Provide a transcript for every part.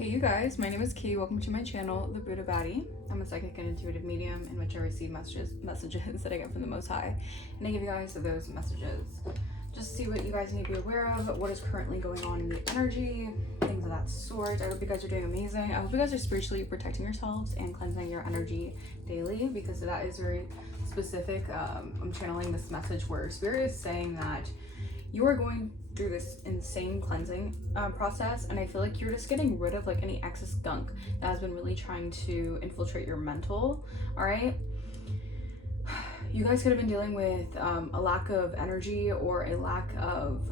Hey you guys, my name is Key. Welcome to my channel, The Buddha Baddie. I'm a psychic and intuitive medium in which I receive messages that I get from the Most High, and I give you guys those messages. Just see what you guys need to be aware of, what is currently going on in the energy, things of that sort. I hope you guys are doing amazing. I hope you guys are spiritually protecting yourselves and cleansing your energy daily, because that is very specific. I'm channeling this message where Spirit is saying that you are going through this insane cleansing process, and I feel like you're just getting rid of like any excess gunk that has been really trying to infiltrate your mental. All right, you guys could have been dealing with a lack of energy or a lack of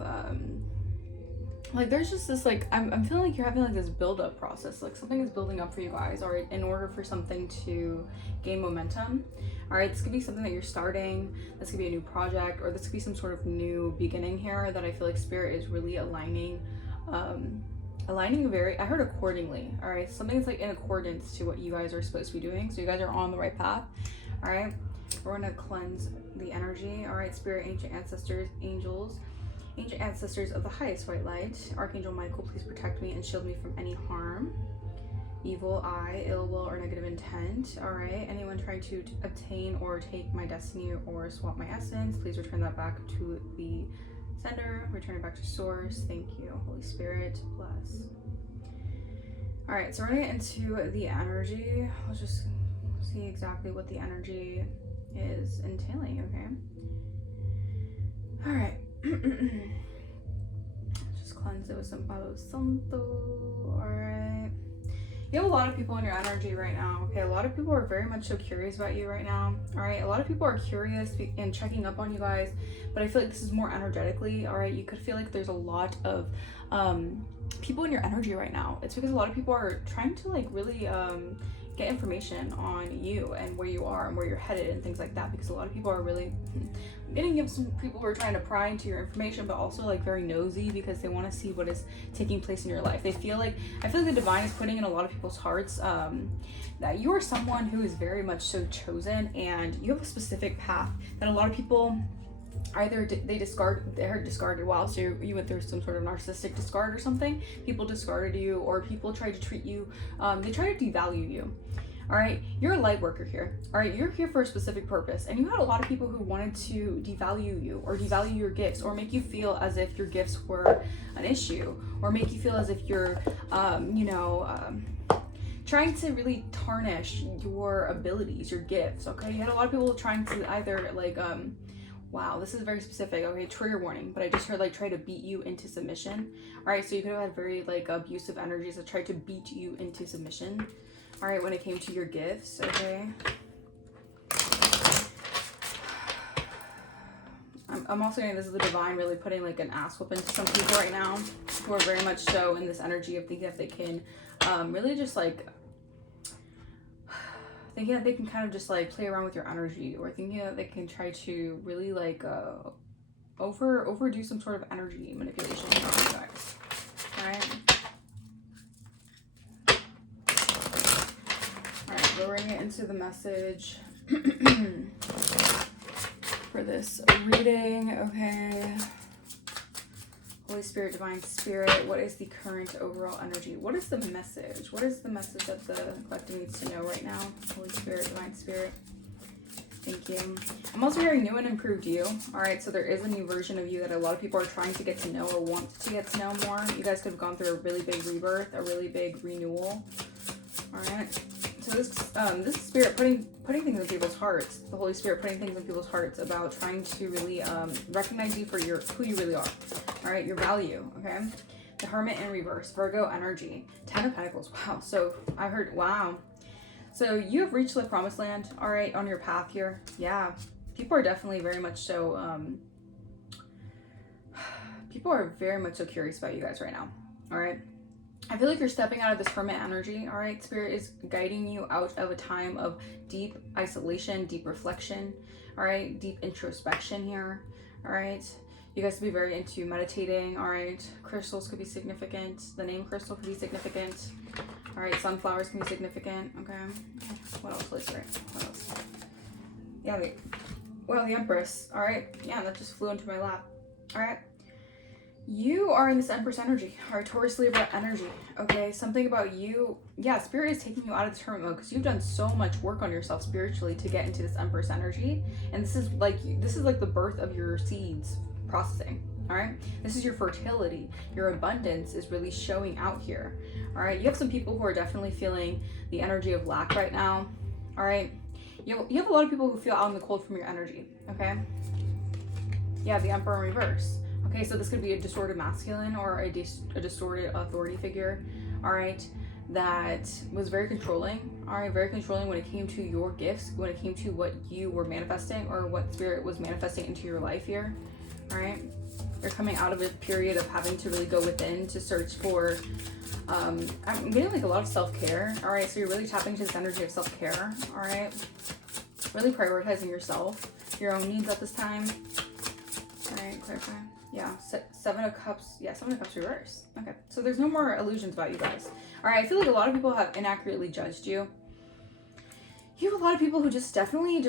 like there's just this like I'm feeling like you're having like this build-up process, like something is building up for you guys, or in order for something to gain momentum. All right, this could be something that you're starting, this could be a new project, or this could be some sort of new beginning here that I feel like Spirit is really aligning very, I heard accordingly. All right, something's like in accordance to what you guys are supposed to be doing, so you guys are on the right path. All right, we're gonna cleanse the energy. All right, Spirit, ancient ancestors, angels, ancient ancestors of the highest white light, Archangel Michael, please protect me and shield me from any harm, evil eye, ill will, or negative intent. All right, anyone trying to obtain or take my destiny or swap my essence, please return that back to the sender, return it back to source. Thank you, Holy Spirit, bless. All right, so we're gonna get into the energy. Let's just see exactly what the energy is entailing. Okay, all right. Just cleanse it with some Palo Santo. All right, you have a lot of people in your energy right now. Okay, a lot of people are very much so curious about you right now. All right, a lot of people are curious and checking up on you guys, but I feel like this is more energetically. All right, you could feel like there's a lot of people in your energy right now. It's because a lot of people are trying to like really get information on you and where you are and where you're headed and things like that, because a lot of people are really getting some people who are trying to pry into your information, but also like very nosy because they want to see what is taking place in your life. I feel like the divine is putting in a lot of people's hearts that you are someone who is very much so chosen, and you have a specific path that a lot of people either they're discarded. Wow, so you went through some sort of narcissistic discard or something. People discarded you, or people tried to treat you, they try to devalue you. All right, you're a light worker here. All right, you're here for a specific purpose, and you had a lot of people who wanted to devalue you or devalue your gifts, or make you feel as if your gifts were an issue, or make you feel as if you're trying to really tarnish your abilities, your gifts. Okay, you had a lot of people trying to either like wow, this is very specific. Okay, trigger warning, but I just heard like try to beat you into submission. All right, so you could have had very like abusive energies that tried to beat you into submission. All right, when it came to your gifts. Okay, I'm also getting this is the divine really putting like an ass whooping to some people right now who are very much so in this energy of thinking that they can really just like thinking that they can kind of just like play around with your energy, or thinking that they can try to really like overdo some sort of energy manipulation on you guys. All right, we're bringing it into the message for this reading. Okay, Holy Spirit, Divine Spirit, what is the current overall energy? What is the message? What is the message that the collective needs to know right now? Holy Spirit, Divine Spirit, thank you. I'm also hearing new and improved you. All right, so there is a new version of you that a lot of people are trying to get to know or want to get to know more. You guys could have gone through a really big rebirth, a really big renewal. All right, so this Spirit putting things in people's hearts, the Holy Spirit putting things in people's hearts about trying to really recognize you for who you really are. All right, your value. Okay, the Hermit in reverse, Virgo energy, 10 of Pentacles. Wow, so I heard, wow, so you have reached the promised land. All right, on your path here. Yeah, people are definitely very much so people are very much so curious about you guys right now. All right, I feel like you're stepping out of this Hermit energy. All right, Spirit is guiding you out of a time of deep isolation, deep reflection. All right, deep introspection here. All right, you guys could be very into meditating. All right, crystals could be significant. The name crystal could be significant. All right, sunflowers can be significant. Okay, what else? Let's right. What else? Yeah, well, the Empress. All right, yeah, that just flew into my lap. All right, You are in this Empress energy, or Taurus Libra energy, okay? Something about you, yeah, Spirit is taking you out of this hermit mode because you've done so much work on yourself spiritually to get into this Empress energy. And this is like the birth of your seeds processing, all right? This is your fertility. Your abundance is really showing out here, all right? You have some people who are definitely feeling the energy of lack right now, all right? You have a lot of people who feel out in the cold from your energy, okay? Yeah, the Emperor in reverse. Okay, so this could be a distorted masculine or a distorted authority figure, all right, that was very controlling, all right, very controlling when it came to your gifts, when it came to what you were manifesting or what Spirit was manifesting into your life here, all right? You're coming out of a period of having to really go within to search for, I'm getting like a lot of self-care, all right? So you're really tapping into this energy of self-care, all right? Really prioritizing yourself, your own needs at this time. All right, clarify. Yeah, Seven of Cups. Yeah, Seven of Cups reverse. Okay, so there's no more illusions about you guys. All right, I feel like a lot of people have inaccurately judged you. You have a lot of people who just definitely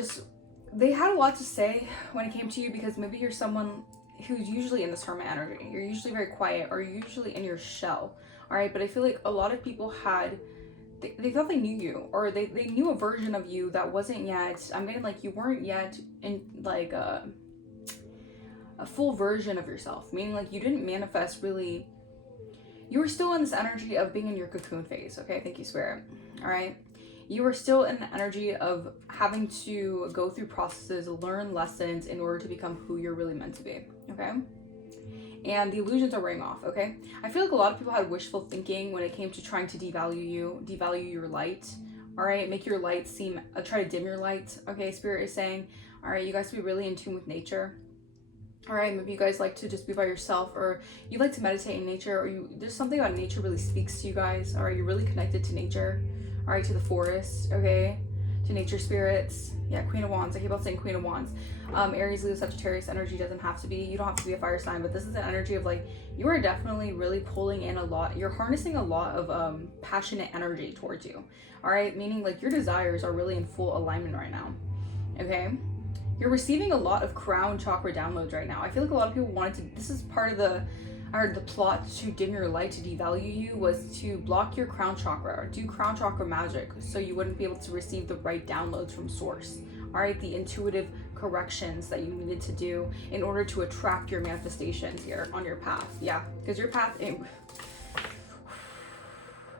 they had a lot to say when it came to you because maybe you're someone who's usually in this hermit energy. You're usually very quiet or you're usually in your shell. All right, but I feel like a lot of people they thought they knew you or they knew a version of you that wasn't yet, I'm getting like you weren't yet in like a full version of yourself, meaning like you didn't manifest really, you were still in this energy of being in your cocoon phase, okay? Thank you, Spirit. All right, you were still in the energy of having to go through processes, learn lessons in order to become who you're really meant to be, okay? And the illusions are wearing off, okay? I feel like a lot of people had wishful thinking when it came to trying to devalue your light, all right? Make your light seem, try to dim your light, okay? Spirit is saying, all right, you guys be really in tune with nature. All right, maybe you guys like to just be by yourself or you like to meditate in nature or there's something about nature really speaks to you guys. All right, you're really connected to nature. All right, to the forest, okay? To nature spirits. Yeah, Queen of Wands. I keep on saying Queen of Wands. Aries, Leo, Sagittarius energy doesn't have to be, you don't have to be a fire sign, but this is an energy of like, you are definitely really pulling in a lot. You're harnessing a lot of passionate energy towards you. All right, meaning like your desires are really in full alignment right now, okay? You're receiving a lot of crown chakra downloads right now. I feel like a lot of people wanted to, this is part of the plot to dim your light, to devalue you, was to block your crown chakra or do crown chakra magic so you wouldn't be able to receive the right downloads from source. All right, the intuitive corrections that you needed to do in order to attract your manifestations here on your path. Yeah, because your path,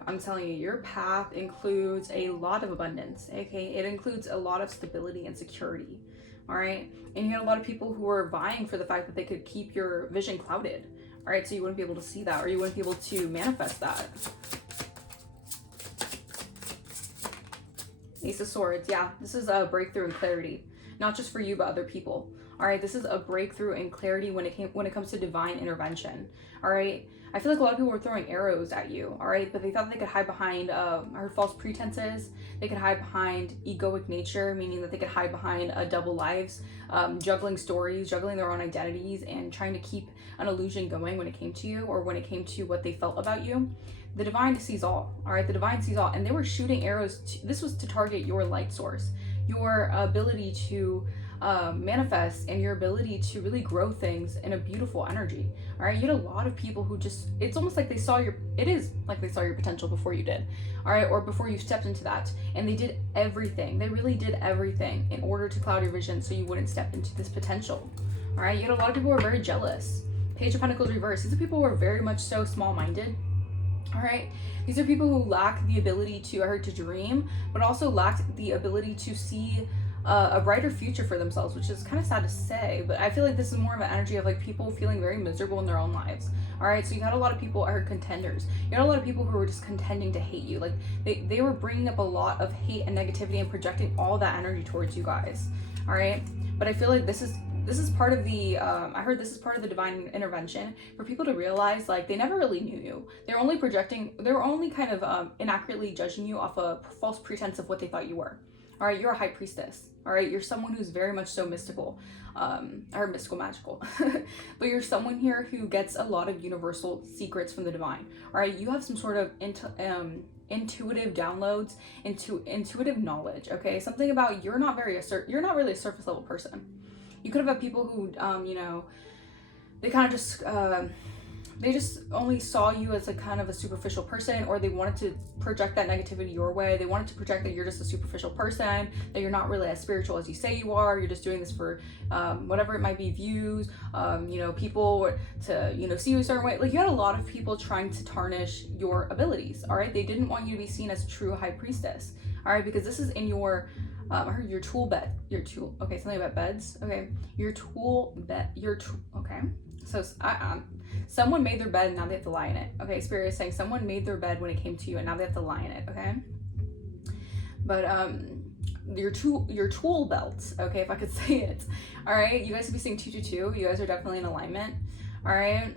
I'm telling you, your path includes a lot of abundance, okay? It includes a lot of stability and security. All right, and you had a lot of people who were vying for the fact that they could keep your vision clouded, all right, so you wouldn't be able to see that or you wouldn't be able to manifest that. Ace of Swords, yeah, this is a breakthrough in clarity, not just for you but other people. All right, this is a breakthrough in clarity when it comes to divine intervention. All right, I feel like a lot of people were throwing arrows at you, all right, but they thought they could hide behind false pretenses. They could hide behind egoic nature, meaning that they could hide behind double lives, juggling stories, juggling their own identities, and trying to keep an illusion going when it came to you or when it came to what they felt about you. The divine sees all right? The divine sees all, and they were shooting arrows. This was to target your light source, your ability to manifest and your ability to really grow things in a beautiful energy. All right, you had a lot of people who just, it's almost like they saw your potential before you did, all right, or before you stepped into that, and they did everything, they really did everything in order to cloud your vision so you wouldn't step into this potential. All right, you had a lot of people who were very jealous. Page of Pentacles reverse, these are people who are very much so small-minded. All right, these are people who lack the ability to dream, but also lack the ability to see a brighter future for themselves, which is kind of sad to say, but I feel like this is more of an energy of like people feeling very miserable in their own lives. All right, so you had a lot of people, I heard contenders. You had a lot of people who were just contending to hate you. Like they were bringing up a lot of hate and negativity and projecting all that energy towards you guys. All right, but I feel like this is part of the I heard this is part of the divine intervention for people to realize like they never really knew you. They were only kind of inaccurately judging you off a false pretense of what they thought you were. All right, you're a high priestess. All right, you're someone who's very much so mystical, or mystical magical, but you're someone here who gets a lot of universal secrets from the divine. All right, you have some sort of intuitive downloads, intuitive knowledge. Okay, something about you're not really a surface level person. You could have had people who, they kind of just they just only saw you as a kind of a superficial person, or they wanted to project that negativity your way. They wanted to project that you're just a superficial person, that you're not really as spiritual as you say you are. You're just doing this for whatever it might be, views, people to, see you a certain way. Like, you had a lot of people trying to tarnish your abilities, all right? They didn't want you to be seen as true high priestess, all right? Because this is in your I heard your tool bed, okay, something about beds, okay, okay, so someone made their bed and now they have to lie in it, okay, Spirit is saying someone made their bed when it came to you and now they have to lie in it, okay, but your tool belt, okay, if I could say it, all right, you guys could be seeing 222, you guys are definitely in alignment, all right.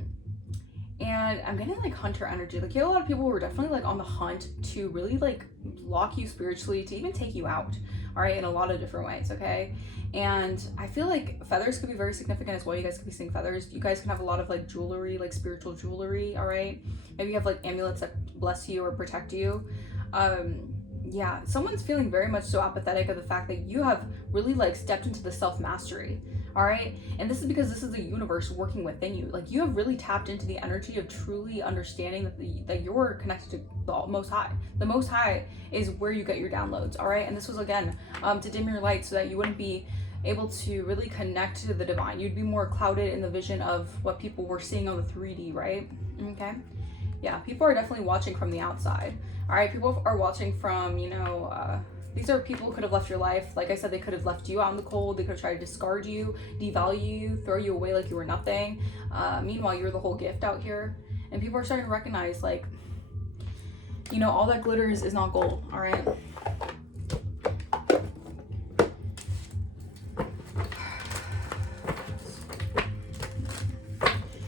And I'm getting like hunter energy. Like, you have a lot of people who are definitely like on the hunt to really like block you spiritually, to even take you out, all right, in a lot of different ways, okay? And I feel like feathers could be very significant as well. You guys could be seeing feathers. You guys can have a lot of like jewelry, like spiritual jewelry, all right? Maybe you have like amulets that bless you or protect you. Yeah, someone's feeling very much so apathetic of the fact that you have really like stepped into the self-mastery, all right? And this is because this is the universe working within you. Like, you have really tapped into the energy of truly understanding that you're connected to the Most High. The Most High is where you get your downloads, all right? And this was, again, to dim your light so that you wouldn't be able to really connect to the divine. You'd be more clouded in the vision of what people were seeing on the 3D, right? Okay? Yeah, people are definitely watching from the outside. All right, people are watching from, these are people who could have left your life. Like I said, they could have left you out in the cold. They could have tried to discard you, devalue you, throw you away like you were nothing. Meanwhile, you're the whole gift out here. And people are starting to recognize, like, all that glitters is not gold, all right?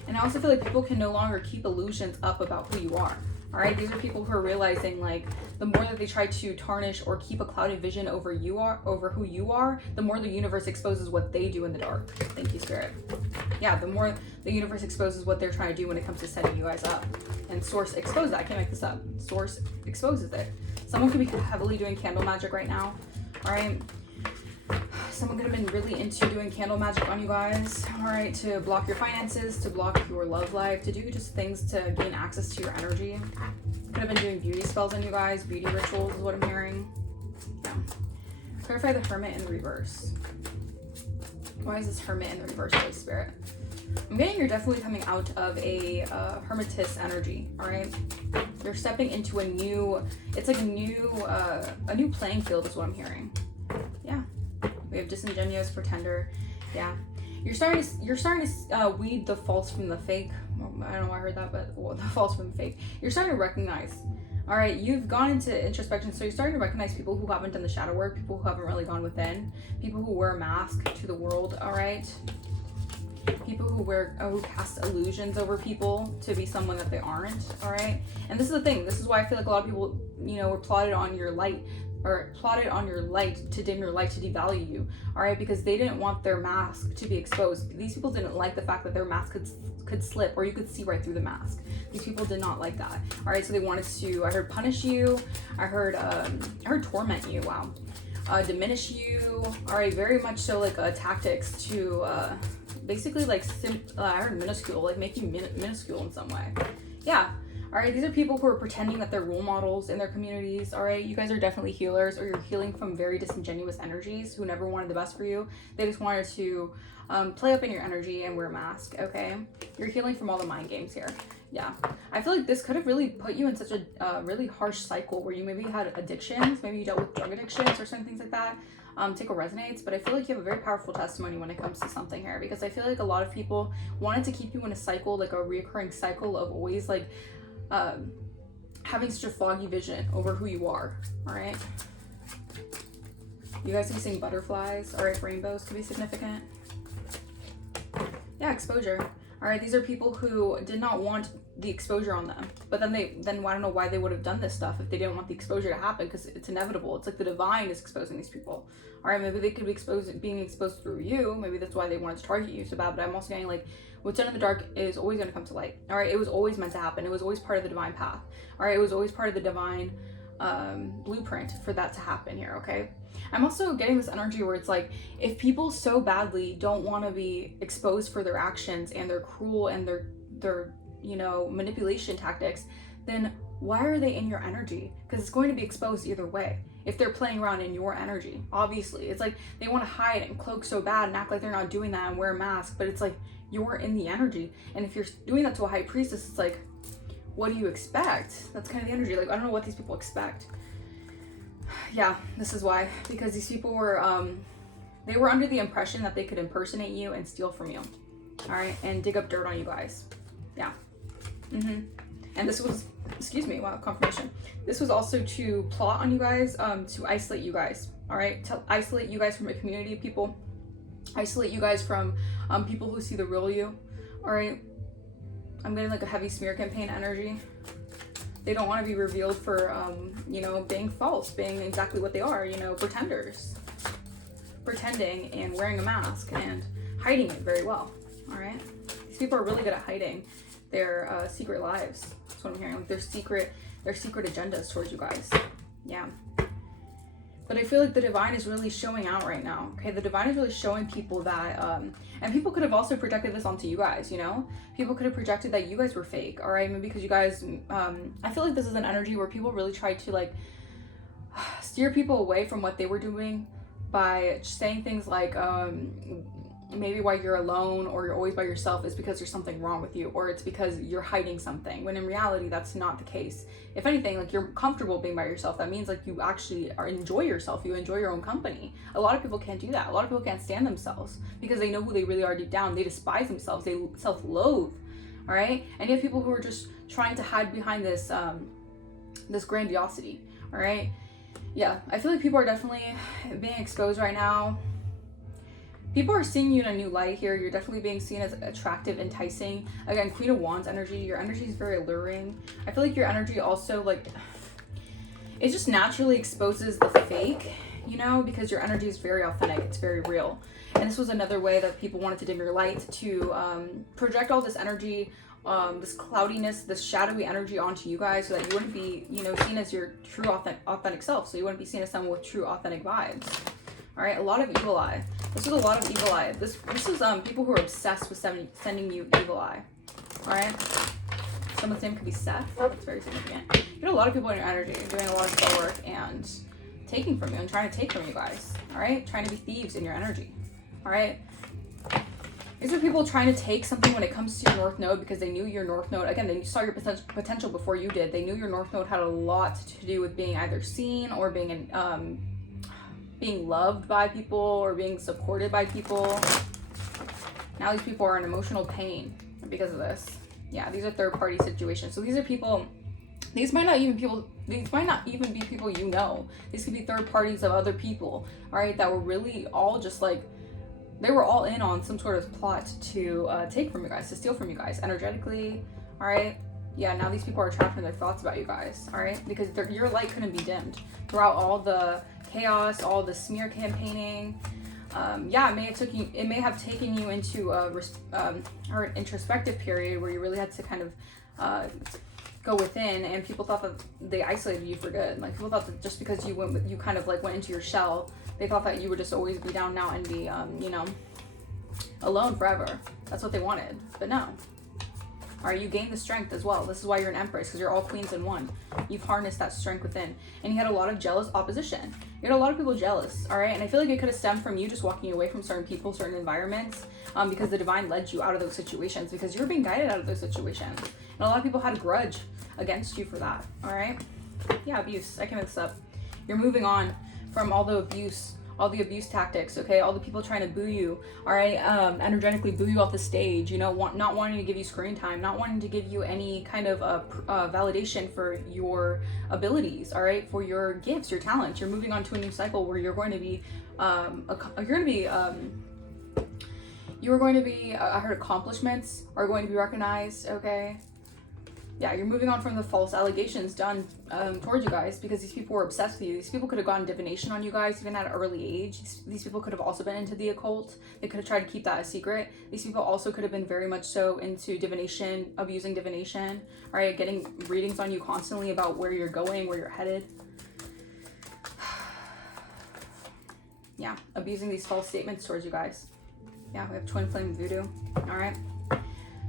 And I also feel like people can no longer keep illusions up about who you are. All right, these are people who are realizing, like, the more that they try to tarnish or keep a clouded vision over who you are, the more the universe exposes what they do in the dark. Thank you, Spirit. Yeah, the more the universe exposes what they're trying to do when it comes to setting you guys up. And Source exposes that. I can't make this up. Source exposes it. Someone could be heavily doing candle magic right now. All right. Someone could have been really into doing candle magic on you guys, all right, to block your finances, to block your love life, to do just things to gain access to your energy. Could have been doing beauty spells on you guys, beauty rituals is what I'm hearing. Yeah. Clarify the Hermit in the reverse. Why is this Hermit in the reverse, Holy Spirit? I'm getting you're definitely coming out of a hermitess energy, all right? You're stepping into a new playing field is what I'm hearing. Yeah. We have disingenuous, pretender. Yeah, you're starting to weed the false from the fake. Well, I don't know why I heard that, but the false from the fake. You're starting to recognize. All right, you've gone into introspection, so you're starting to recognize people who haven't done the shadow work, people who haven't really gone within, people who wear a mask to the world. All right, people who cast illusions over people to be someone that they aren't. All right, and this is the thing. This is why I feel like a lot of people, were plotted on your light. Or plotted on your light to dim your light, to devalue you, all right? Because they didn't want their mask to be exposed. These people didn't like the fact that their mask could slip, or you could see right through the mask. These people did not like that, all right? So they wanted to, I heard punish you, I heard torment you, wow. Diminish you, all right? Very much so like tactics to basically like, I heard minuscule, like make you minuscule in some way. Yeah. All right, these are people who are pretending that they're role models in their communities, all right? You guys are definitely healers, or you're healing from very disingenuous energies who never wanted the best for you. They just wanted to play up in your energy and wear a mask, okay? You're healing from all the mind games here. Yeah, I feel like this could have really put you in such a really harsh cycle where you maybe had addictions, maybe you dealt with drug addictions or certain things like that. Tickle resonates, but I feel like you have a very powerful testimony when it comes to something here, because I feel like a lot of people wanted to keep you in a cycle, like a reoccurring cycle of always like having such a foggy vision over who you are, all right? You guys could be seeing butterflies, all right? Rainbows could be significant. Yeah, exposure. All right, these are people who did not want the exposure on them, but then I don't know why they would have done this stuff if they didn't want the exposure to happen, because it's inevitable. It's like the divine is exposing these people. All right, maybe they could be being exposed through you. Maybe that's why they wanted to target you so bad, but I'm also getting like, what's done in the dark is always going to come to light. All right, it was always meant to happen. It was always part of the divine path. All right, it was always part of the divine blueprint for that to happen here, okay? I'm also getting this energy where it's like, if people so badly don't want to be exposed for their actions and they're cruel and they're you know, manipulation tactics, then why are they in your energy? Because it's going to be exposed either way. If they're playing around in your energy, obviously, it's like they want to hide and cloak so bad and act like they're not doing that and wear a mask, but it's like you're in the energy. And if you're doing that to a high priestess, it's like, what do you expect? That's kind of the energy. Like, I don't know what these people expect. Yeah, this is why. Because these people were, they were under the impression that they could impersonate you and steal from you. All right, and dig up dirt on you guys. Yeah. And this was, excuse me, wow, confirmation. This was also to plot on you guys, to isolate you guys. All right, to isolate you guys from a community of people, isolate you guys from people who see the real you. All right, I'm getting like a heavy smear campaign energy. They don't want to be revealed for, you know, being false, being exactly what they are, you know, pretenders, pretending and wearing a mask and hiding it very well. All right, these people are really good at hiding their secret lives. That's what I'm hearing. Like their secret agendas towards you guys. Yeah. But I feel like the divine is really showing out right now. Okay, the divine is really showing people that, and people could have also projected this onto you guys, you know? People could have projected that you guys were fake, all right? Maybe because you guys, I feel like this is an energy where people really try to like steer people away from what they were doing by saying things like, maybe why you're alone or you're always by yourself is because there's something wrong with you, or it's because you're hiding something, when in reality that's not the case. If anything, like you're comfortable being by yourself, that means like you actually enjoy yourself, you enjoy your own company. A lot of people can't do that. A lot of people can't stand themselves because they know who they really are deep down. They despise themselves, they self-loathe. All right, and you have people who are just trying to hide behind this this grandiosity. All right, yeah, I feel like people are definitely being exposed right now. People are seeing you in a new light here. You're definitely being seen as attractive, enticing. Again, Queen of Wands energy. Your energy is very alluring. I feel like your energy also, like, it just naturally exposes the fake, you know, because your energy is very authentic. It's very real. And this was another way that people wanted to dim your light, to project all this energy, this cloudiness, this shadowy energy onto you guys, so that you wouldn't be, you know, seen as your true authentic self. So you wouldn't be seen as someone with true authentic vibes. All right, a lot of evil eye. This is a lot of evil eye. This is people who are obsessed with sending you evil eye. All right, someone's name could be Seth. That's very significant. You know, a lot of people in your energy doing a lot of spell work and taking from you and trying to take from you guys. All right, trying to be thieves in your energy. All right, these are people trying to take something when it comes to your North Node, because they knew your North Node, again, they saw your potential before you did. They knew your North Node had a lot to do with being either seen or being being loved by people or being supported by people. Now these people are in emotional pain because of this. Yeah, these are third-party situations. So these are people, these might not even be people you know. These could be third parties of other people, all right, that were really all just like, they were all in on some sort of plot to take from you guys, to steal from you guys energetically. All right, yeah, now these people are trapped in their thoughts about you guys. All right, because your light couldn't be dimmed throughout all the chaos, all the smear campaigning. Yeah, it may have taken you into an introspective period where you really had to kind of go within, and people thought that they isolated you for good. Like, people thought that just because you kind of like went into your shell, they thought that you would just always be down now and be you know, alone forever. That's what they wanted, but no. All right, you gained the strength as well. This is why you're an empress, because you're all queens in one. You've harnessed that strength within, and you had a lot of jealous opposition. You had a lot of people jealous, all right? And I feel like it could have stemmed from you just walking away from certain people, certain environments, because the divine led you out of those situations, because you were being guided out of those situations. And a lot of people had a grudge against you for that, all right? Yeah, abuse. I can mix up. You're moving on from all the abuse tactics, okay? All the people trying to boo you, all right? Energetically boo you off the stage, you know, not wanting to give you screen time, not wanting to give you any kind of validation for your abilities, all right? For your gifts, your talents. You're moving on to a new cycle where you're going to be, I heard accomplishments are going to be recognized, okay? Yeah, you're moving on from the false allegations done towards you guys, because these people were obsessed with you. These people could have gotten divination on you guys even at an early age. These people could have also been into the occult. They could have tried to keep that a secret. These people also could have been very much so into divination, abusing divination, all right, getting readings on you constantly about where you're going, where you're headed. Yeah, abusing these false statements towards you guys. Yeah, we have twin flame voodoo, all right?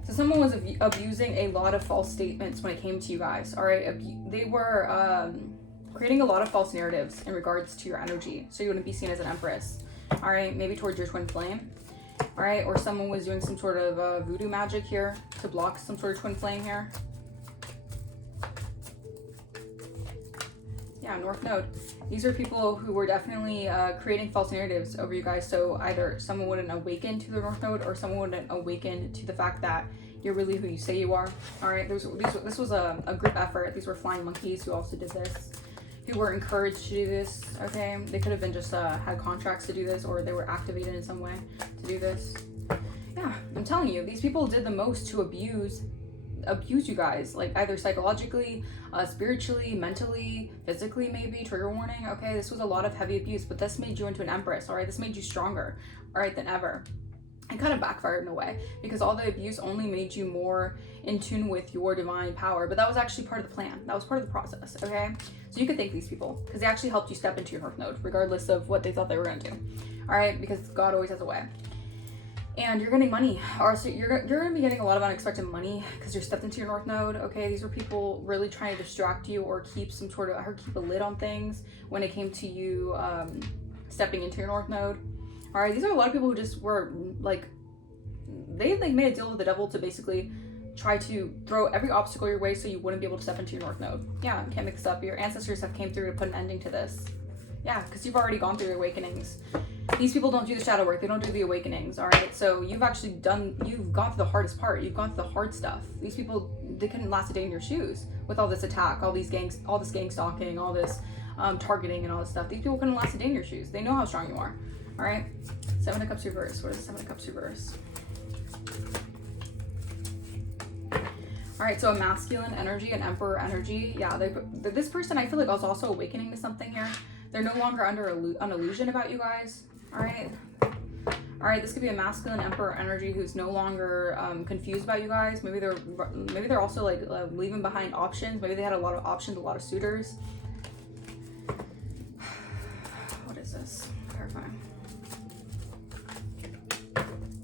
So someone was abusing a lot of false statements when it came to you guys. All right, they were creating a lot of false narratives in regards to your energy, so you wouldn't be seen as an empress. All right, maybe towards your twin flame. All right, or someone was doing some sort of voodoo magic here to block some sort of twin flame here. Yeah, North Node. These are people who were definitely creating false narratives over you guys. So either someone wouldn't awaken to the North Node, or someone wouldn't awaken to the fact that you're really who you say you are. All right, this was a group effort. These were flying monkeys who also did this, who were encouraged to do this. Okay, they could have been just had contracts to do this, or they were activated in some way to do this. Yeah, I'm telling you, these people did the most to abuse you guys, like either psychologically, spiritually, mentally, physically, maybe. Trigger warning. Okay, this was a lot of heavy abuse, but this made you into an empress. All right, this made you stronger, all right, than ever. It kind of backfired in a way, because all the abuse only made you more in tune with your divine power, but that was actually part of the plan. That was part of the process. Okay, so you could thank these people because they actually helped you step into your North Node, regardless of what they thought they were going to do. All right, because God always has a way. And you're getting money, or so you're going to be getting a lot of unexpected money because you're stepped into your North Node. Okay, these were people really trying to distract you or keep some sort of, I heard, keep a lid on things when it came to you stepping into your North Node. All right, these are a lot of people who just were like, they like made a deal with the devil to basically try to throw every obstacle your way so you wouldn't be able to step into your North Node. Yeah, can't make this up. Your ancestors have came through to put an ending to this. Yeah, because you've already gone through the awakenings. These people don't do the shadow work. They don't do the awakenings, all right? So you've gone through the hardest part. You've gone through the hard stuff. These people, they couldn't last a day in your shoes with all this attack, all this gang stalking, all this targeting and all this stuff. These people couldn't last a day in your shoes. They know how strong you are, all right? Seven of Cups reverse. What is the Seven of Cups reverse? All right, so a masculine energy, an emperor energy. Yeah, this person, I feel like, was also awakening to something here. They're no longer under an illusion about you guys. All right. All right, this could be a masculine emperor energy who's no longer confused about you guys. Maybe they're also like leaving behind options. Maybe they had a lot of options, a lot of suitors. What is this? Clarify.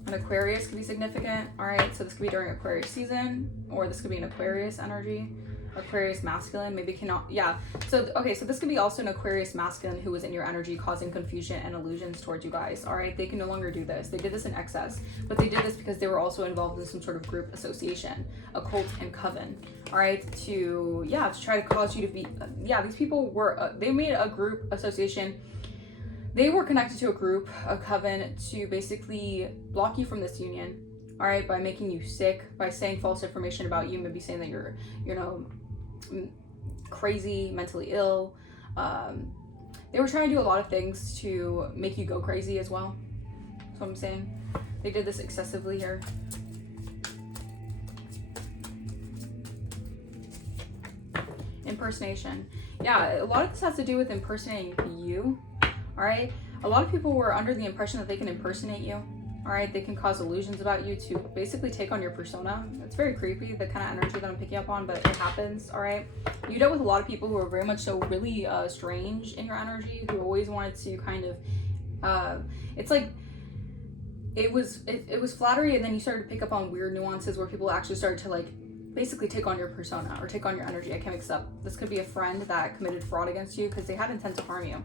An Aquarius could be significant. All right, so this could be during Aquarius season, or this could be an Aquarius energy. Aquarius masculine, maybe cannot, yeah. So, okay, so this could be also an Aquarius masculine who was in your energy causing confusion and illusions towards you guys, all right? They can no longer do this. They did this in excess, but they did this because they were also involved in some sort of group association, a cult and coven, all right? To try to cause you to be, these people were, they made a group association. They were connected to a group, a coven, to basically block you from this union, all right, by making you sick, by saying false information about you, maybe saying that you're, crazy, mentally ill. They were trying to do a lot of things to make you go crazy as well. That's what I'm saying. They did this excessively here. Impersonation. Yeah, a lot of this has to do with impersonating you. All right, a lot of people were under the impression that they can impersonate you. All right, they can cause illusions about you to basically take on your persona. It's very creepy, the kind of energy that I'm picking up on, but it happens. All right, you dealt with a lot of people who are very much so really strange in your energy, who always wanted to kind of it's like it was flattery, and then you started to pick up on weird nuances where people actually started to like basically take on your persona or take on your energy. I can't mix up. This could be a friend that committed fraud against you because they had intent to harm you.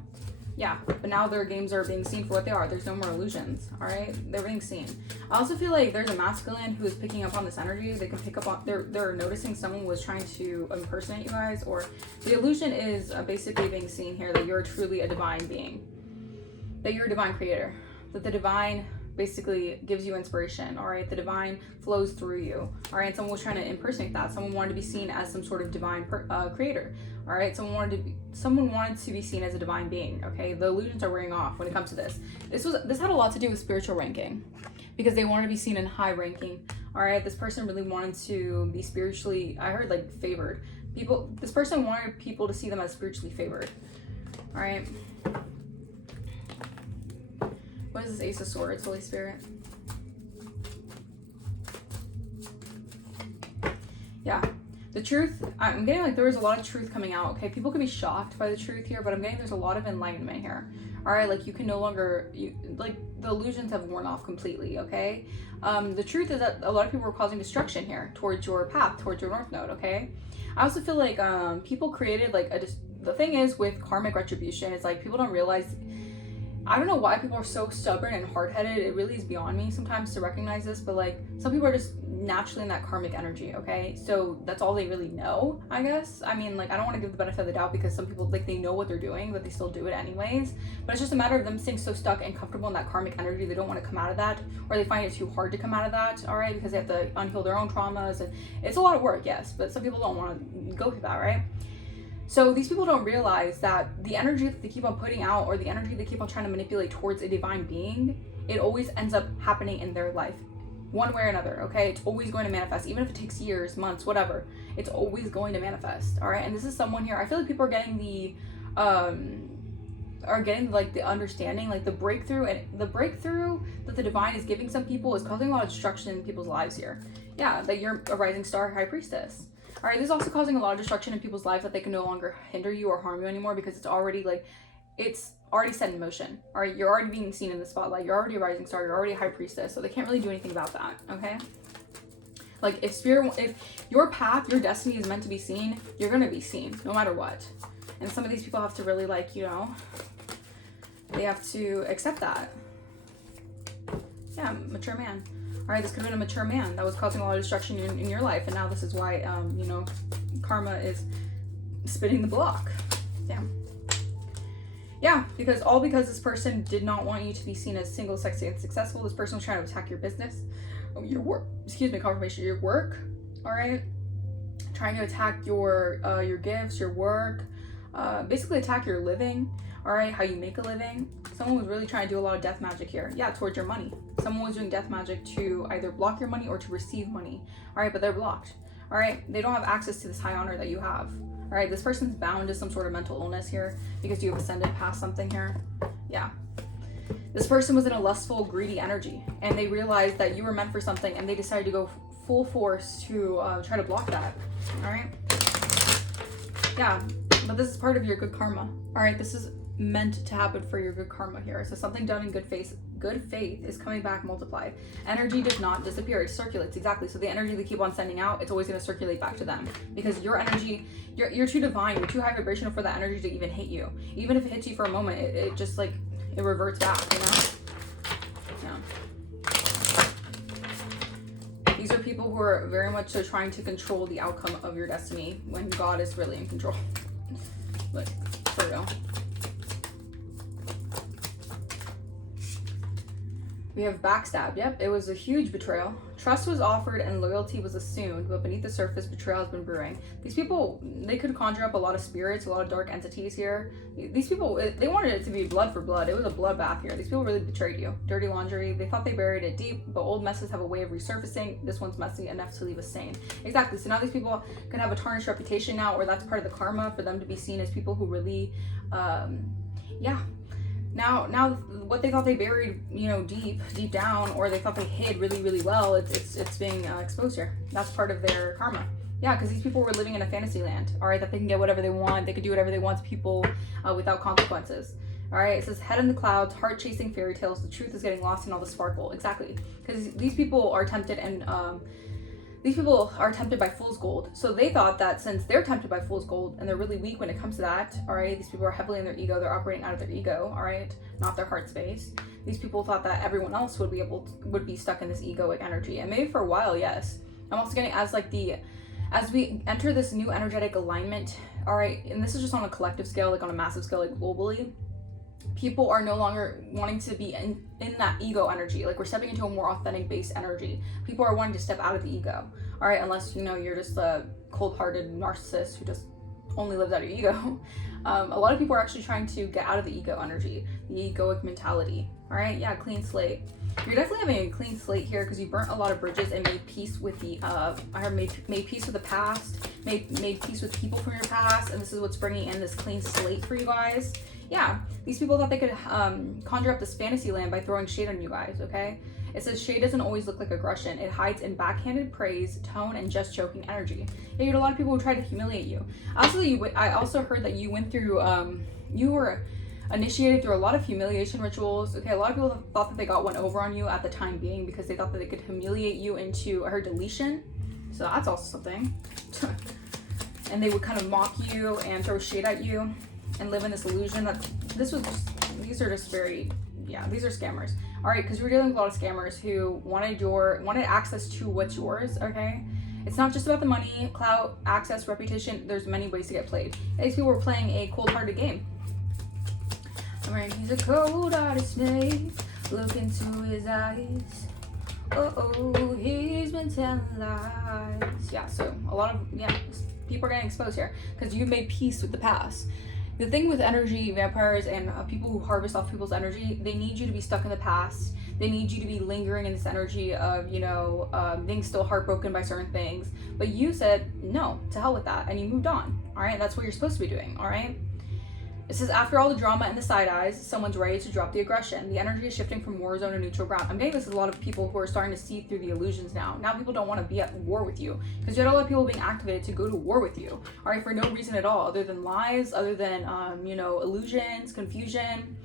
Yeah, but now their games are being seen for what they are. There's no more illusions, all right? They're being seen. I also feel like there's a masculine who is picking up on this energy. They can pick up on, they're noticing someone was trying to impersonate you guys, or the illusion is basically being seen here that you're truly a divine being, that you're a divine creator, that the divine basically gives you inspiration, all right? The divine flows through you, all right? Someone was trying to impersonate that. Someone wanted to be seen as some sort of divine creator, all right? Someone wanted to be seen as a divine being, okay? The illusions are wearing off when it comes to this. This had a lot to do with spiritual ranking, because they wanted to be seen in high ranking, all right? This person really wanted to be spiritually, I heard, like, favored. This person wanted people to see them as spiritually favored, all right? What is this Ace of Swords, Holy Spirit? Yeah, the truth, I'm getting like there was a lot of truth coming out, okay? People could be shocked by the truth here, but I'm getting there's a lot of enlightenment here, All right, like you can no longer, like the illusions have worn off completely, okay? The truth is that a lot of people are causing destruction here towards your path, towards your north node, okay? I also feel like people created like the thing is with karmic retribution, it's like people don't realize, I don't know why people are so stubborn and hard-headed. It really is beyond me sometimes to recognize this, but like some people are just naturally in that karmic energy, okay? So that's all they really know, I guess. I mean, like I don't want to give the benefit of the doubt because some people like they know what they're doing, but they still do it anyways. But it's just a matter of them staying so stuck and comfortable in that karmic energy, they don't want to come out of that, or they find it too hard to come out of that, all right? Because they have to unheal their own traumas, and it's a lot of work, yes, but some people don't want to go through that, right? So these people don't realize that the energy that they keep on putting out, or the energy they keep on trying to manipulate towards a divine being, it always ends up happening in their life, one way or another, okay? It's always going to manifest, even if it takes years, months, whatever. It's always going to manifest, all right? And this is someone here, I feel like people are getting like the understanding, like the breakthrough, and the breakthrough that the divine is giving some people is causing a lot of destruction in people's lives here. Yeah, that you're a rising star high priestess. All right, this is also causing a lot of destruction in people's lives, that they can no longer hinder you or harm you anymore, because it's already set in motion. All right, you're already being seen in the spotlight. You're already a rising star. You're already a high priestess, so they can't really do anything about that, okay? Like if your path, your destiny is meant to be seen, you're gonna be seen no matter what. And some of these people have to really like, you know, they have to accept that. Yeah, mature man. All right, this could have been a mature man that was causing a lot of destruction in your life, and now this is why, you know, karma is spinning the block. Damn. Yeah, because this person did not want you to be seen as single, sexy, and successful. This person was trying to attack your business, your work. Excuse me, confirmation. Your work. All right, trying to attack your gifts, your work, basically attack your living. All right, how you make a living. Someone was really trying to do a lot of death magic here. Yeah, towards your money. Someone was doing death magic to either block your money or to receive money. All right, but they're blocked. All right, they don't have access to this high honor that you have. All right, this person's bound to some sort of mental illness here because you have ascended past something here. Yeah. This person was in a lustful, greedy energy, and they realized that you were meant for something, and they decided to go full force to try to block that. All right. Yeah, but this is part of your good karma. All right, this is meant to happen for your good karma here. So something done in good faith is coming back multiplied. Energy does not disappear, it circulates. Exactly. So the energy they keep on sending out, it's always going to circulate back to them, because your energy, you're too divine, you're too high vibrational for that energy to even hit you. Even if it hits you for a moment, it just like it reverts back, you know. Yeah. These are people who are very much so trying to control the outcome of your destiny when God is really in control. Like, for real. We have backstab. Yep, it was a huge betrayal. Trust was offered and loyalty was assumed, but beneath the surface, betrayal has been brewing. These people, they could conjure up a lot of spirits, a lot of dark entities here. These people, they wanted it to be blood for blood. It was a bloodbath here. These people really betrayed you. Dirty laundry. They thought they buried it deep, but old messes have a way of resurfacing. This one's messy enough to leave us sane. Exactly. So now these people can have a tarnished reputation now, or that's part of the karma for them to be seen as people who really, yeah. Now what they thought they buried, you know, deep down, or they thought they hid really, really well, it's being exposed here. That's part of their karma. Yeah, because these people were living in a fantasy land, all right, that they can get whatever they want, they could do whatever they want to people without consequences. All right, it says head in the clouds, heart chasing fairy tales, the truth is getting lost in all the sparkle. Exactly, because these people are tempted, and these people are tempted by fool's gold. So they thought that since they're tempted by fool's gold and they're really weak when it comes to that, all right, these people are heavily in their ego, they're operating out of their ego, all right, not their heart space. These people thought that everyone else would be stuck in this egoic energy, and maybe for a while, yes. I'm also getting as we enter this new energetic alignment, all right, and this is just on a collective scale, like on a massive scale, like globally, people are no longer wanting to be in that ego energy. Like, we're stepping into a more authentic based energy. People are wanting to step out of the ego, all right, unless, you know, you're just a cold-hearted narcissist who just only lives out of ego. A lot of people are actually trying to get out of the ego energy, the egoic mentality. All right, yeah, clean slate. You're definitely having a clean slate here because you burnt a lot of bridges and made peace with the made peace with the past, made peace with people from your past, and this is what's bringing in this clean slate for you guys. Yeah, these people thought they could conjure up this fantasy land by throwing shade on you guys, okay? It says shade doesn't always look like aggression. It hides in backhanded praise, tone, and just joking energy. Yeah, you had a lot of people who tried to humiliate you. I also heard that you went through, you were initiated through a lot of humiliation rituals. Okay, a lot of people thought that they got one over on you at the time being because they thought that they could humiliate you into her deletion. So that's also something. And they would kind of mock you and throw shade at you and live in this illusion that these are just very, these are scammers. All right, because we're dealing with a lot of scammers who wanted access to what's yours, okay? It's not just about the money, clout, access, reputation. There's many ways to get played. These people were playing a cold-hearted game. I mean, he's a cold-hearted snake. Look into his eyes. Oh, he's been telling lies. Yeah, so a lot of, people are getting exposed here because you've made peace with the past. The thing with energy vampires and people who harvest off people's energy, they need you to be stuck in the past. They need you to be lingering in this energy of, being still heartbroken by certain things. But you said, no, to hell with that. And you moved on. All right. That's what you're supposed to be doing. All right. It says, after all the drama and the side eyes, someone's ready to drop the aggression. The energy is shifting from war zone to neutral ground. I'm getting this with a lot of people who are starting to see through the illusions now. Now people don't want to be at war with you because you had a lot of people being activated to go to war with you. All right, for no reason at all, other than lies, other than, illusions, confusion.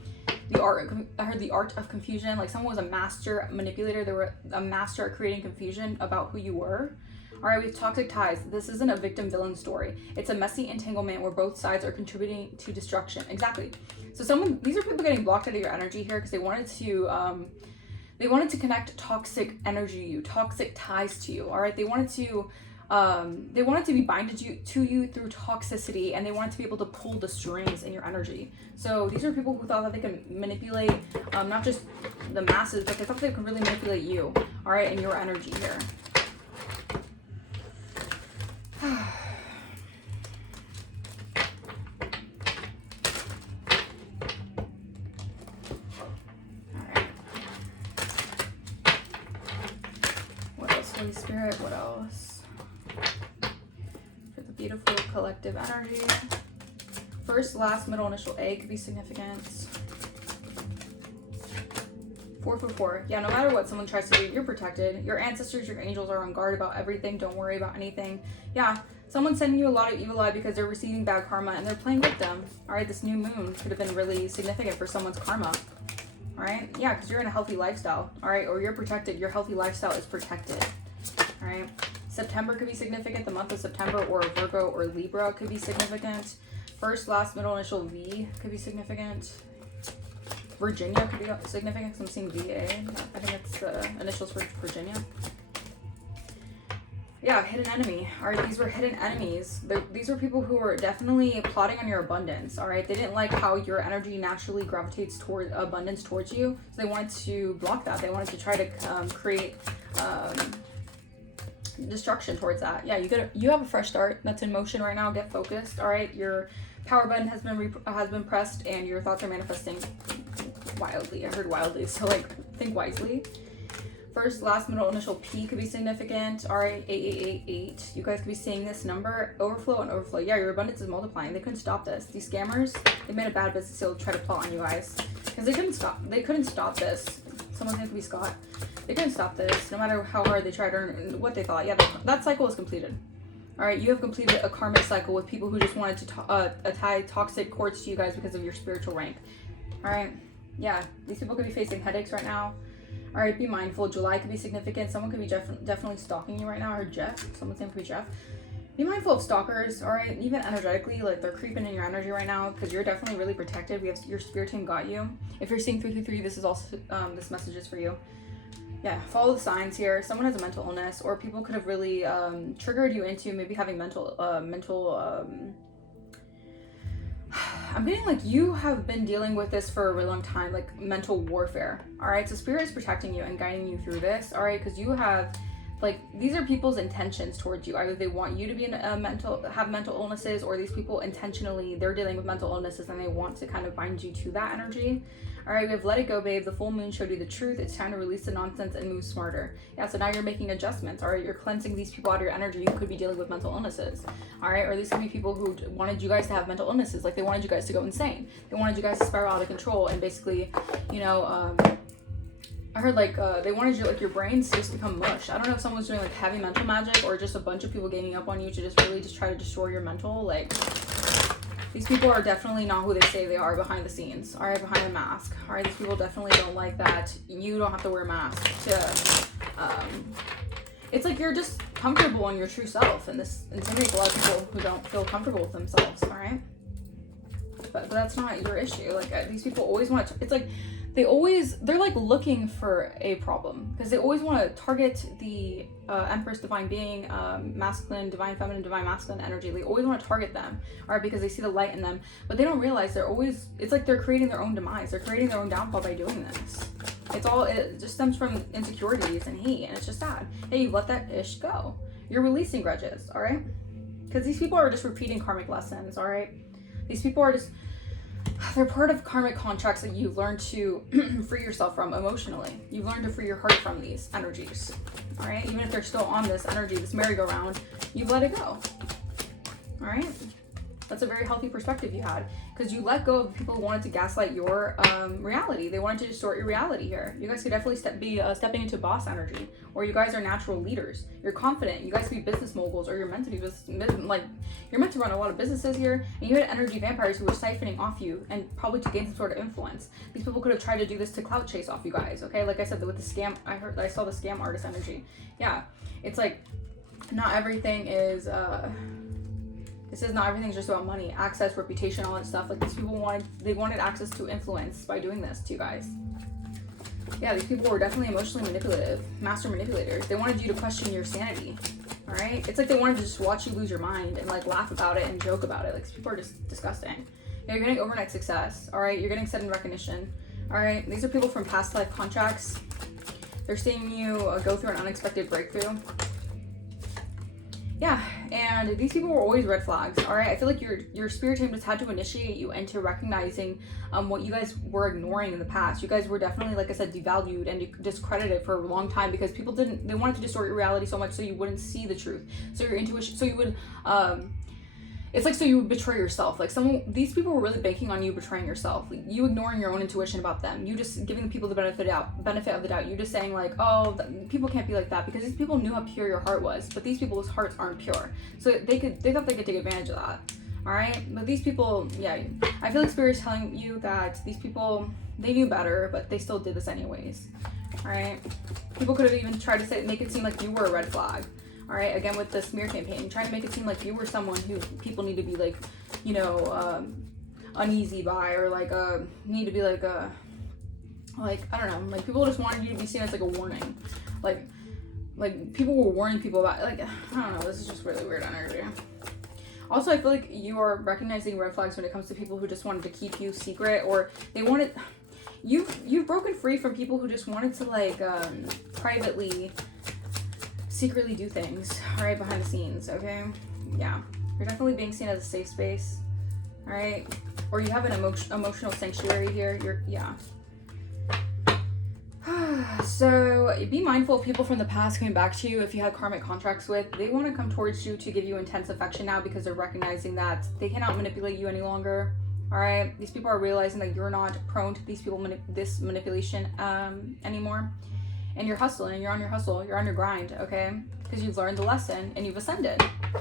I heard the art of confusion. Like someone was a master manipulator. They were a master at creating confusion about who you were. All right, we have toxic ties. This isn't a victim-villain story. It's a messy entanglement where both sides are contributing to destruction. Exactly. So these are people getting blocked out of your energy here because they wanted to connect toxic energy to you, toxic ties to you. All right, they wanted to be binded to you through toxicity, and they wanted to be able to pull the strings in your energy. So these are people who thought that they could manipulate not just the masses, but they thought they could really manipulate you. All right, and your energy here. Holy Spirit, what else? For the beautiful collective energy. First, last, middle, initial A could be significant. 444. Yeah, no matter what someone tries to do, you're protected. Your ancestors, your angels are on guard about everything. Don't worry about anything. Yeah, someone's sending you a lot of evil eye because they're receiving bad karma and they're playing victim. All right, this new moon could have been really significant for someone's karma. All right, yeah, because you're in a healthy lifestyle. All right, or you're protected. Your healthy lifestyle is protected. All right, September could be significant. The month of September, or Virgo or Libra could be significant. First, last, middle, initial V could be significant. Virginia could be significant because I'm seeing VA. I think it's the initials for Virginia. Yeah, hidden enemy. All right, these were hidden enemies. These were people who were definitely plotting on your abundance. All right, they didn't like how your energy naturally gravitates toward abundance towards you, so they wanted to block that. They wanted to try to create destruction towards that. Yeah, you have a fresh start that's in motion right now. Get focused. All right, your power button has been pressed, and your thoughts are manifesting wildly. I heard wildly, so like think wisely. First, last, middle, initial P could be significant. All right, 8888. You guys could be seeing this number. Overflow and overflow. Yeah, your abundance is multiplying. They couldn't stop this. These scammers, they made a bad business deal to try to plot on you guys. Because they couldn't stop this. Someone's name could be Scott. They couldn't stop this, no matter how hard they tried or what they thought. Yeah, that cycle is completed. All right, you have completed a karmic cycle with people who just wanted to tie toxic cords to you guys because of your spiritual rank. All right, yeah, these people could be facing headaches right now. All right, be mindful. July could be significant. Someone could be definitely stalking you right now. I heard Jeff. Someone's name could be Jeff. Be mindful of stalkers, all right? Even energetically, like they're creeping in your energy right now because you're definitely really protected. Your spirit team got you. If you're seeing 333, this is also this message is for you. Yeah, follow the signs here. Someone has a mental illness, or people could have really triggered you into maybe having mental. I'm getting like you have been dealing with this for a really long time, like mental warfare. All right, so spirit is protecting you and guiding you through this. All right, because you have, like, these are people's intentions towards you. Either they want you to be have mental illnesses, or these people intentionally, they're dealing with mental illnesses and they want to kind of bind you to that energy. All right, we have let it go, babe. The full moon showed you the truth. It's time to release the nonsense and move smarter. Yeah, so now you're making adjustments. All right, you're cleansing these people out of your energy. You could be dealing with mental illnesses. All right, or these could be people who wanted you guys to have mental illnesses. Like they wanted you guys to go insane. They wanted you guys to spiral out of control and basically, I heard like they wanted you, like your brains to just become mush. I don't know if someone's doing like heavy mental magic or just a bunch of people ganging up on you to just really just try to destroy your mental. Like, These people are definitely not who they say they are behind the scenes, all right, behind the mask. All right, these people definitely don't like that you don't have to wear a mask to, it's like you're just comfortable in your true self. And some people, a lot of people who don't feel comfortable with themselves, all right? But that's not your issue. Like, these people always want to, it's like, they're like looking for a problem, because they always want to target the Empress, divine being, masculine, divine feminine, divine masculine energy. They always want to target them, all right, because they see the light in them, but they don't realize it's like they're creating their own demise. They're creating their own downfall by doing this. It just stems from insecurities and hate, and it's just sad. Hey, you let that ish go. You're releasing grudges, all right? Because these people are just repeating karmic lessons, all right? These people are just, they're part of karmic contracts that you've learned to free yourself from emotionally. You've learned to free your heart from these energies, all right? Even if they're still on this energy, this merry-go-round, you've let it go, all right? That's a very healthy perspective you had, because you let go of people who wanted to gaslight your reality. They wanted to distort your reality here. You guys could definitely be stepping into boss energy, or you guys are natural leaders. You're confident. You guys could be business moguls, or you're meant to be you're meant to run a lot of businesses here. And you had energy vampires who were siphoning off you, and probably to gain some sort of influence. These people could have tried to do this to clout chase off you guys. Okay, like I said, with the scam, I saw the scam artist energy. Yeah, it's like not everything is. Not everything's just about money, access, reputation, all that stuff. Like, these people wanted access to influence by doing this to you guys. Yeah, these people were definitely emotionally manipulative, master manipulators. They wanted you to question your sanity, all right? It's like they wanted to just watch you lose your mind and like laugh about it and joke about it. Like, these people are just disgusting. Yeah, you're getting overnight success, all right? You're getting sudden recognition, all right? These are people from past life contracts. They're seeing you go through an unexpected breakthrough. Yeah, and these people were always red flags, all right? I feel like your spirit team just had to initiate you into recognizing what you guys were ignoring in the past. You guys were definitely, like I said, devalued and discredited for a long time, because people they wanted to distort your reality so much so you wouldn't see the truth. So your intuition, so you would, it's like, so you would betray yourself. Like, these people were really banking on you betraying yourself. Like, you ignoring your own intuition about them. You just giving the people the benefit of the doubt. You just saying like, oh, people can't be like that, because these people knew how pure your heart was, but these people's hearts aren't pure. So they thought they could take advantage of that. All right, but these people, yeah, I feel like Spirit's telling you that these people, they knew better, but they still did this anyways. All right, people could have even tried to make it seem like you were a red flag. All right, again with the smear campaign, trying to make it seem like you were someone who people need to be like, you know, uneasy by, or like need to be like I don't know, like people just wanted you to be seen as like a warning, like people were warning people about, like, I don't know, this is just really weird energy. Also, I feel like you are recognizing red flags when it comes to people who just wanted to keep you secret, or they wanted, you've broken free from people who just wanted to like privately, secretly do things, all right, behind the scenes, okay? Yeah, you're definitely being seen as a safe space, all right? Or you have an emotional sanctuary here. Yeah. So be mindful of people from the past coming back to you. If you had karmic contracts with, they want to come towards you to give you intense affection now, because they're recognizing that they cannot manipulate you any longer. All right, these people are realizing that you're not prone to these people this manipulation anymore, and you're hustling. You're on your hustle. You're on your grind. Okay, because you've learned the lesson and you've ascended.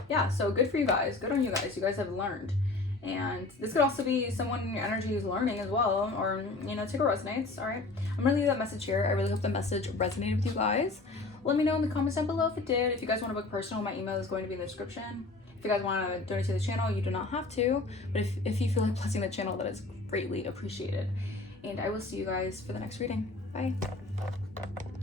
Yeah, so good for you guys. Good on you guys. You guys have learned. And this could also be someone in your energy who's learning as well, or, you know, take it resonates. All right, I'm gonna leave that message here. I really hope the message resonated with you guys. Let me know in the comments down below if it did. If you guys want to book personal, my email is going to be in the description. If you guys want to donate to the channel, you do not have to, but if you feel like blessing the channel, that is greatly appreciated. And I will see you guys for the next reading. Bye.